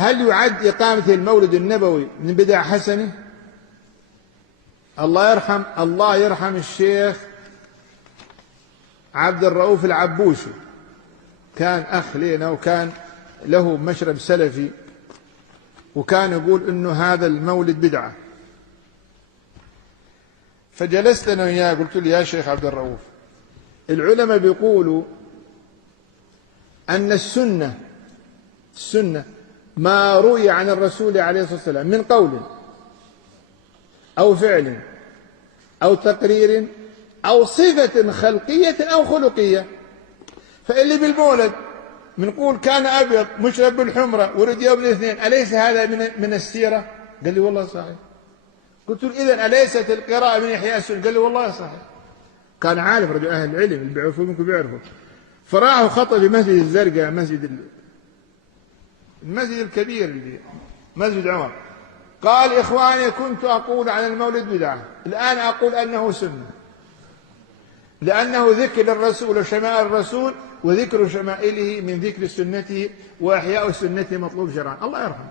هل يعد إقامة المولد النبوي من بدع حسنة؟ الله يرحم الشيخ عبد الرؤوف العبوسي، كان أخ لنا وكان له مشرب سلفي، وكان يقول إنه هذا المولد بدعة. فجلست أنا وياه قلت له يا شيخ عبد الرؤوف، العلماء بيقولوا أن السنة ما روي عن الرسول عليه الصلاة والسلام من قول أو فعل أو تقرير أو صفة خلقية أو خلقية. فاللي بالمولد بنقول كان أبيض مشرب بالحمرة ولد يوم الاثنين، أليس هذا من السيرة؟ قال لي والله صحيح. قلت له إذن أليست القراءة من إحياء السنة؟ قال لي والله صحيح. كان عارف رجل أهل العلم اللي بيعرفوا منكم بيعرفوا. فراحوا خطأ في مسجد الزرقاء، المسجد الكبير اللي مسجد عمر، قال إخواني كنت أقول عن المولد بدعة، الآن أقول أنه سنة، لأنه ذكر للرسول وشمائل الرسول، وذكر شمائله من ذكر سنته، وإحياء السنة مطلوب شرعا. الله يرحمه.